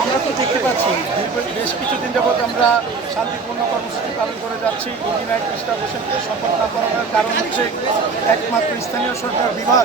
আমরা তো দেখতে পাচ্ছি বেশ কিছুদিন যাবৎ আমরা শান্তিপূর্ণ কর্মসূচি পালন করে যাচ্ছি। অধিনায়ক ইশরাক হোসেনকে শপথ না করানোর কারণ হচ্ছে একমাত্র স্থানীয় সরকার বিভাগ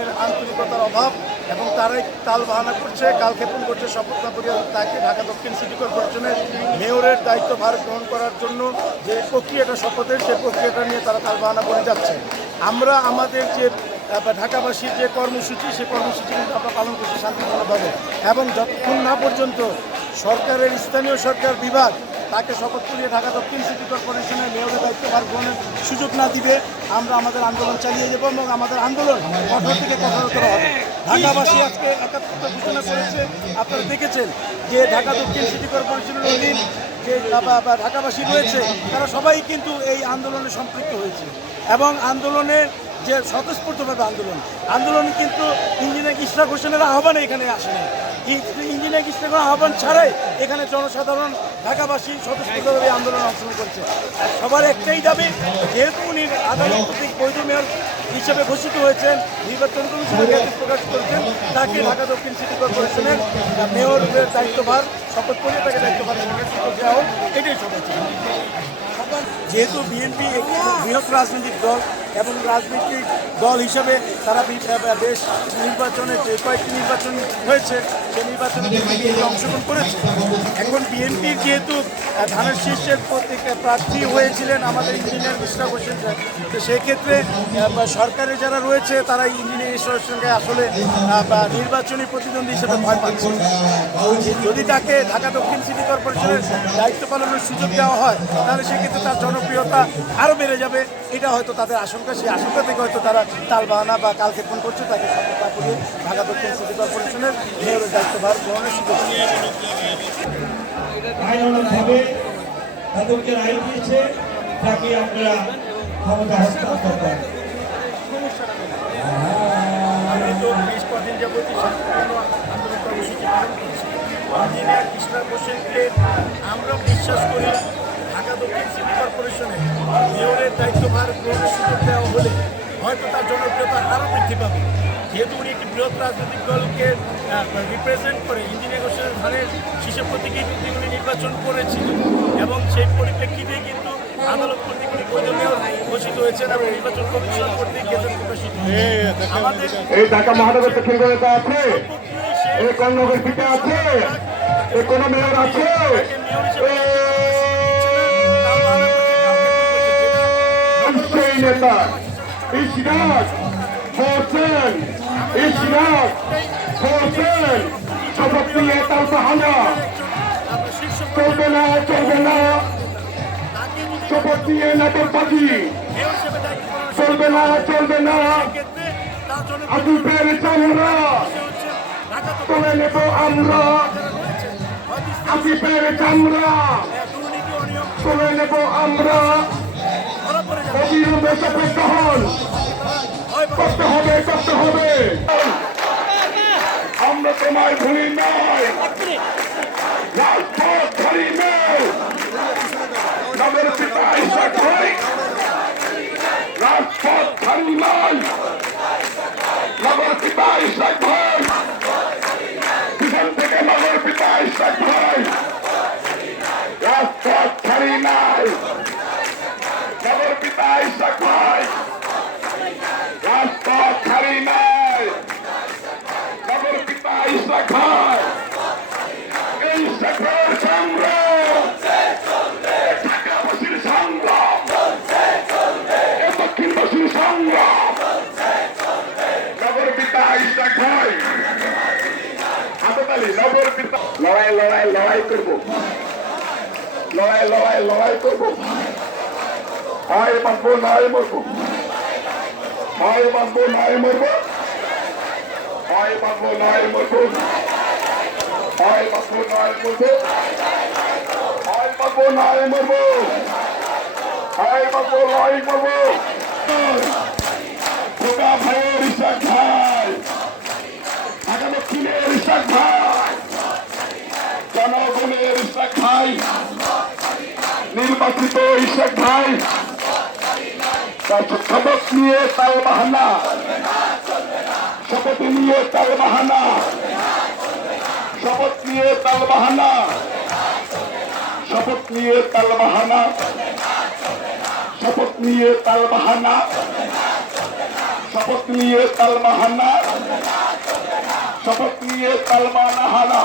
এর আন্তরিকতার অভাব এবং তারাই তাল বাহানা করছে, কালক্ষেপণ করছে। শপথ না করিয়ে তাকে ঢাকা দক্ষিণ সিটি কর্পোরেশনের মেয়রের দায়িত্বভার গ্রহণ করার জন্য যে প্রক্রিয়াটা শপথের, সেই প্রক্রিয়াটা নিয়ে তারা তাল বাহানা করে যাচ্ছে। আমরা আমাদের যে ঢাকাবাসীর যে কর্মসূচি, সেই কর্মসূচি কিন্তু আমরা পালন করছি শান্তিপূর্ণভাবে, এবং যতক্ষণ না পর্যন্ত সরকারের স্থানীয় সরকার বিভাগ তাকে শপথ করিয়ে ঢাকা দক্ষিণ সিটি কর্পোরেশনের মেয়রের দায়িত্বভার গ্রহণের সুযোগ না দিবে, আমরা আমাদের আন্দোলন চালিয়ে যাব এবং আমাদের আন্দোলন কঠোর থেকে কঠোরতর হবে। ঢাকাবাসী আজকে একাত্মতা ঘোষণা করেছে। আপনারা দেখেছেন যে ঢাকা দক্ষিণ সিটি কর্পোরেশনের অধীন যে ঢাকাবাসী রয়েছে তারা সবাই কিন্তু এই আন্দোলনে সম্পৃক্ত হয়েছে, এবং আন্দোলনের যে স্বতঃস্ফূর্তভাবে আন্দোলন কিন্তু ইঞ্জিনিয়ার ইশরাক হোসেনের আহ্বানে এখানে আসেনি। ইঞ্জিনিয়ার ইশরাকের আহ্বান ছাড়াই এখানে জনসাধারণ ঢাকাবাসী স্বতঃস্ফূর্তভাবে আন্দোলনে অংশগ্রহণ করছে। আর সবার একটাই দাবি, যেহেতু উনি আদালত কর্তৃক বৈধ মেয়র হিসেবে ঘোষিত হয়েছেন, নির্বাচন কমিশনের জ্ঞাতি প্রকাশ করেছেন, তাকে ঢাকা দক্ষিণ সিটি কর্পোরেশনের মেয়রের দায়িত্বভার শপথ করিয়ে তাকে দায়িত্বভার গ্রহণের সুযোগ দেওয়া হোক, এটাই সবাই। যেহেতু বিএনপি একটি বৃহৎ রাজনৈতিক দল এবং রাজনৈতিক দল হিসাবে তারা বেশ নির্বাচনে যে কয়েকটি নির্বাচন হয়েছে সেই নির্বাচনে বিএনপি অংশগ্রহণ করেছে। এখন বিএনপির যেহেতু ধানের শীর্ষের প্রার্থী হয়েছিলেন আমাদের ইঞ্জিনিয়ার ইশরাক হোসেন, তো সেক্ষেত্রে সরকারে যারা রয়েছে তারা ইঞ্জিনিয়ার ইশরাক হোসেনকে আসলে নির্বাচনী প্রতিদ্বন্দ্বী হিসেবে ভয় পাচ্ছে। যদি তাকে ঢাকা দক্ষিণ সিটি কর্পোরেশনের দায়িত্ব পালনের সুযোগ দেওয়া হয় তাহলে সেক্ষেত্রে তার জনপ্রিয়তা আরও বেড়ে যাবে, এটা হয়তো তাদের আশঙ্কা। সেই আশঙ্কা থেকে হয়তো তারা তালবাহানা বা কালক্ষেপণ করছে, তাকে শপথ না করিয়ে ঢাকা দক্ষিণ সিটি কর্পোরেশনের মেয়রের দায়িত্বভার গ্রহণের সুযোগ আমি তো বেশ কদিন যাবতীয় শান্তিপূর্ণ আন্দোলন কর্মসূচি পালন করছি। ইঞ্জিনিয়ার ইশরাক হোসেনকে আমরা বিশ্বাস করি ঢাকা দক্ষিণ সিটি কর্পোরেশনে মেয়রের দায়িত্বভার গ্রহণের সুযোগ দেওয়া হলে হয়তো তার জনপ্রিয়তা আরও বৃদ্ধি পাবে। যেহেতু উনি একটি বৃহৎ রাজনৈতিক দলকে রিপ্রেজেন্ট করে ইঞ্জিনিয়ার হোসেনের ধানের শীর্ষে প্রতীকী উনি নির্বাচন করেছিলেন, এবং সেই পরিপ্রেক্ষিতে কিন্তু আদালত কর্তৃক উনি বৈধ মেয়র ঘোষিত হয়েছেন এবং নির্বাচন কমিশন কর্তৃক গেজেট প্রকাশিত আমাদের এই ঢাকা মহানগর দক্ষিণ কলকাতা আছে, এই কর্ণগর পিঠে আছে, এই কোন মেয়র আছে, সেই নেতা ইশরাক হোসেন, ইশরাক হোসেন শপথ নিয়ে তার বাহানা চলবে না, চলবে না। শপথ নিয়ে নাটকবাজি চলবে না, চলবে না। আসিফের চামড়া তুলে নেব আমরা, আসিফের চামড়া তুলে নেব আমরা। অবিলম্বে শপথ গ্রহণ করতে হবে, করতে হবে। আমরা তোমায় ভুলি নাই, রাজপথ ধরি নাই, নগর পিতা ইশরাক ভাই রাজপথ ধরি নাই, নগর পিতা ইশরাক ভাই পিছন থেকে নগর পিতা ইশরাক ভাই রাজপথ ধরি নাই, নগর পিতা ইশরাক ভাই রাজপথ ধরি নাই, নগর পিতা ইশরাক ভাই এই ইশরাকের সংগ্রাম ঢাকাবাসীর সংগ্রাম, দক্ষিণবাসীর সংগ্রাম, নগর পিতা ইশরাক ভাই হাততালি। নগর পিতা লড়াই লড়াই লড়াই করবো, লড়াই লড়াই লড়াই করবো, হয় বাঁচবো নয় মরবো, হয় বাঁচবো নয় মরবো, হয় বাঁচবো নয় মরবো, হয় বাঁচবো নয় মরবো, হয় বাঁচবো নয় মরবো, হয় বাঁচবো নয় মরবো। খোকা ভাইয়ের ইশরাক ভাই, ঢাকা দক্ষিণের ইশরাক ভাই, জনগণের ইশরাক ভাই, নির্বাচিত ইশরাক ভাই শপথ নিয়ে তাল বাহানা, শপথ নিয়ে তাল বাহানা নিয়ে তালবাহানা, শপথ নিয়ে তালবাহানা, শপথ নিয়ে তালবাহানা, শপথ নিয়ে তালবাহানা, শপথ নিয়ে তালবাহানা।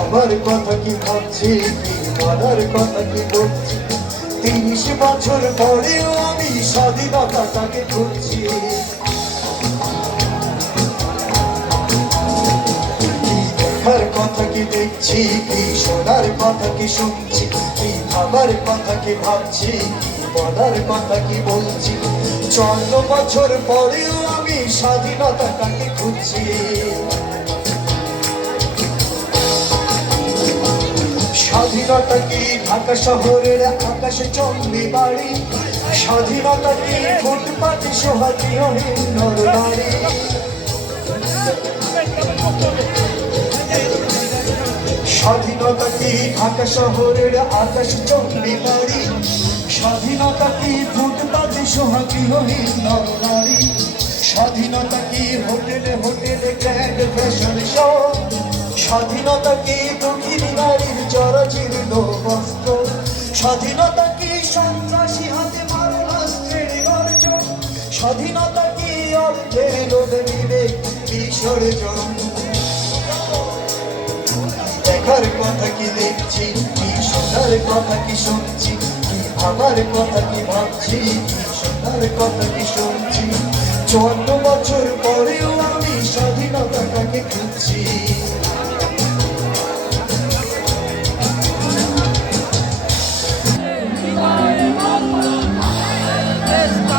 আমার কথা কি ভাবছি, বলার কথা কি বলছি, ৩০ বছর পরেও আমি স্বাধীনতাটাকে খুঁজছি। দেখার কথা কি দেখছি, কি শোনার কথা কি শুনছি, কি ভাবার কথা কি ভাবছি, কি বলার কথা কি বলছি, ৫৪ বছর পরেও আমি স্বাধীনতাটাকে খুঁজছি। স্বাধীনতা কি ঢাকা শহরের আকাশে চন্দ্রী বাড়ি, স্বাধীনতা কি ফুটপাতে সোহাগীহীন নরনারী, স্বাধীনতা কি ঢাকা শহরের আকাশে চন্দ্রী বাড়ি, স্বাধীনতা কি ফুটপাতে সোহাগীহীন নরনারী, স্বাধীনতা কি হোটেলে হোটেলে গ্র্যান্ড ফ্যাশন শো, স্বাধীনতা কি দুঃখিনী নারীর জরাজীর্ণ বস্ত্র, স্বাধীনতা কি সন্ত্রাসী হাতে মারণাস্ত্রের গর্জন, স্বাধীনতা কি অর্থের লোভে বিবেক বিসর্জন। দেখার কথা কি দেখছি, কি শোনার কথা কি শুনছি, কি ভাবার কথা কি ভাবছি, কি শোনার কথা কি শুনছি, ৫৪ বছর পরেও আমি স্বাধীনতাটাকে খুঁজছি। Yes.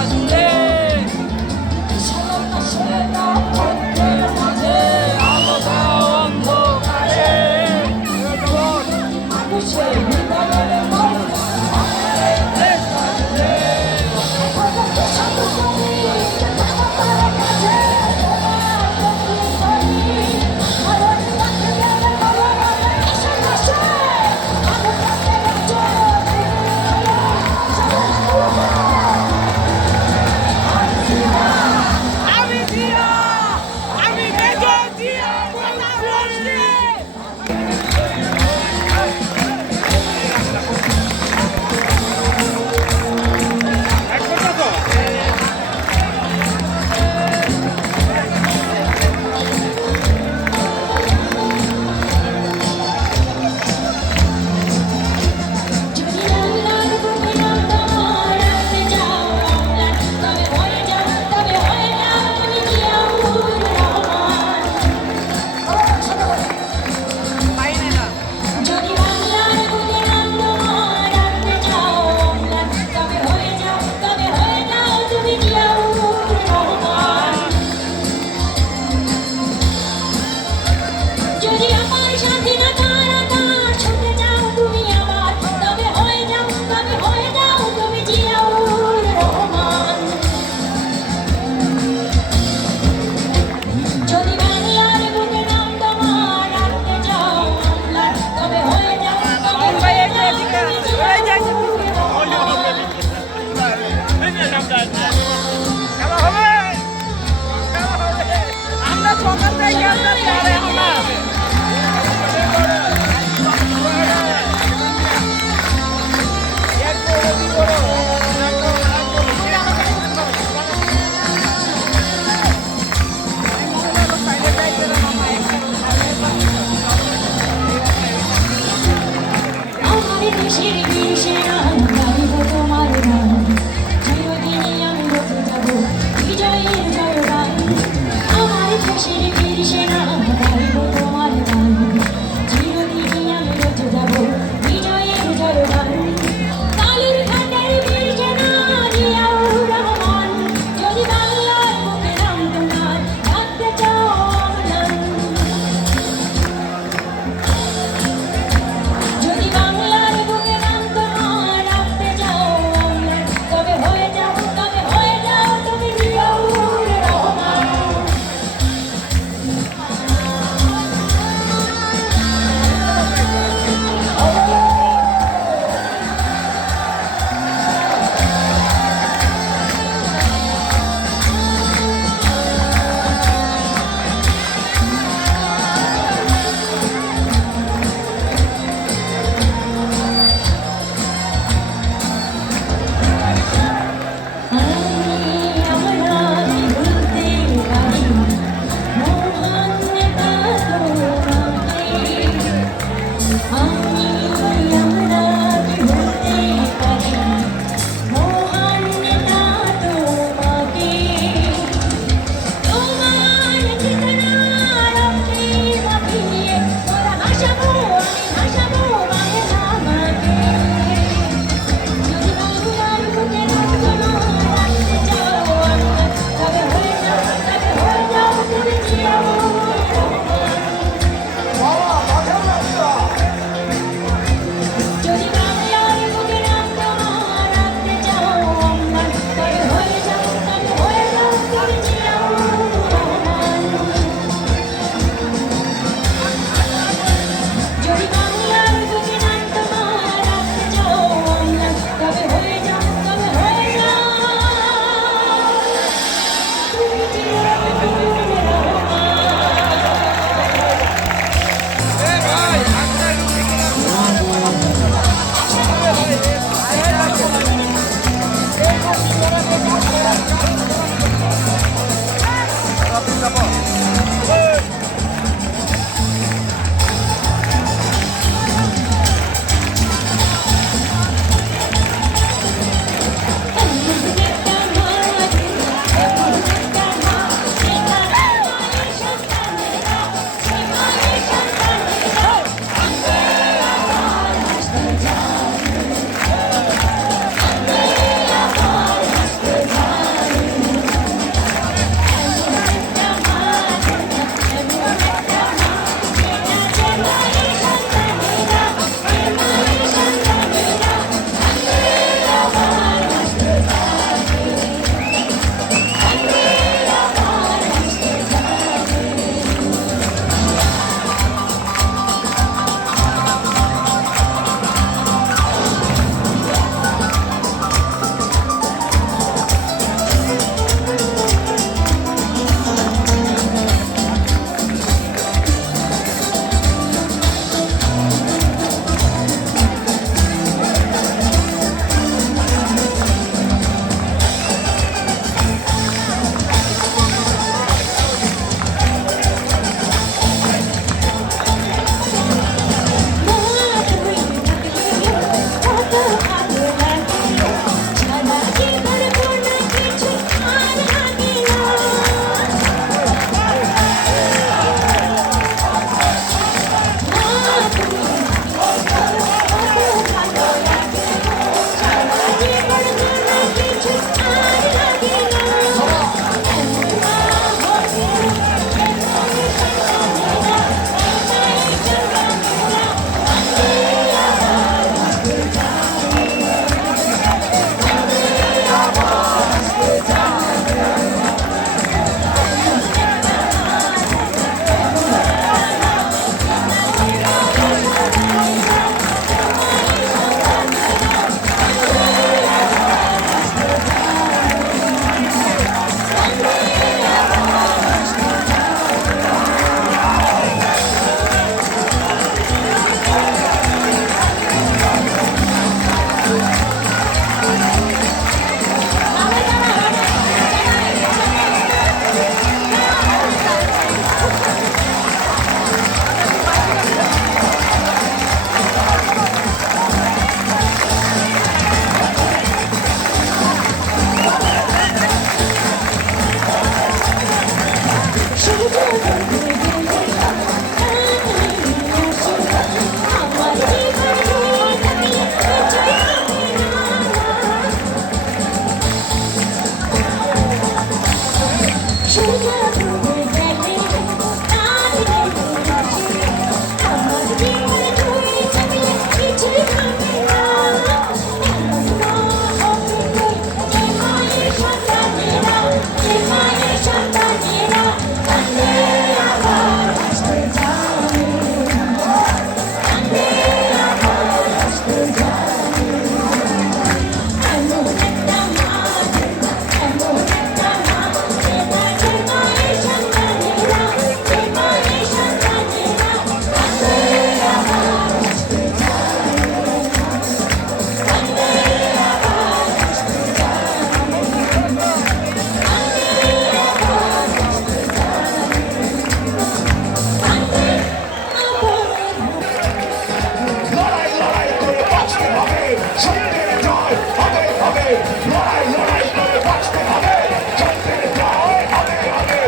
হবে লড়াই লড়াই করে বাঁচতে হবে চন্দ্রের জয় হবে হবে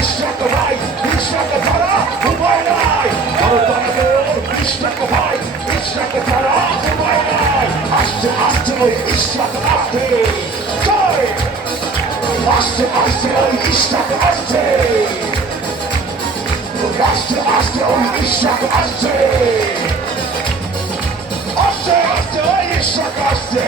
ইশরাক ভাই ইশরাক ছাড়া উপায় নাই ইশরাক ভাই ইশরাক ছাড়া উপায় নাই আস্তে আস্তে ওই ইশরাক আসছে জয় আস্তে আস্তে ওই ইশরাক আসছে আস্তে আস্তে ওই ইশরাক আসছে আস্তে আস্তে ওই ইশরাক আসছে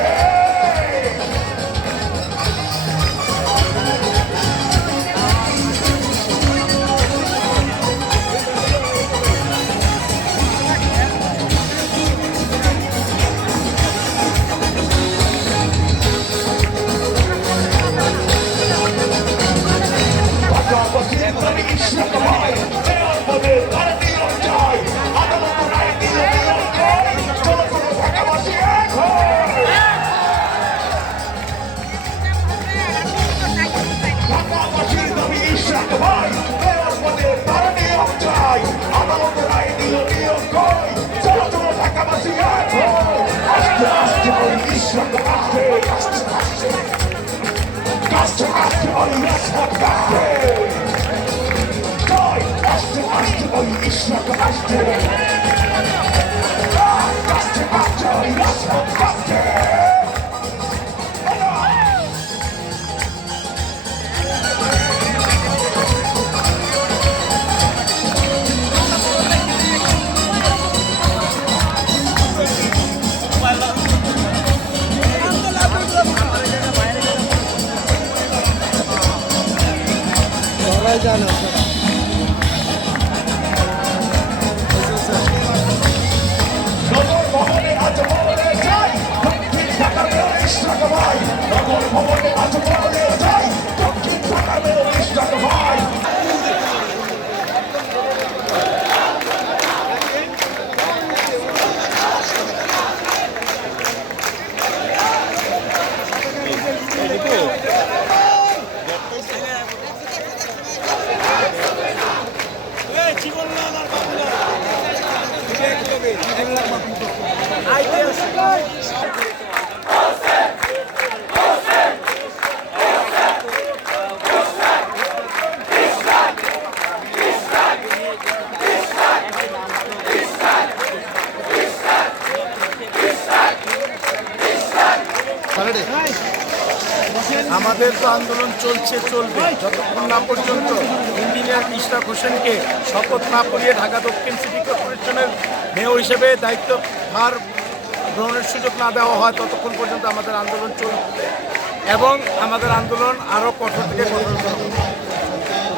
আমাদের তো আন্দোলন চলছে চলবে যতক্ষণ না পর্যন্ত ইঞ্জিনিয়ার ইশরাক হোসেনকে শপথ না পড়িয়ে ঢাকা দক্ষিণ সিটি কর্পোরেশনের মেয়র হিসেবে দায়িত্বভার গ্রহণের সুযোগ না দেওয়া হয় ততক্ষণ পর্যন্ত আমাদের আন্দোলন চলবে এবং আমাদের আন্দোলন আরও কঠোর থেকে কঠোর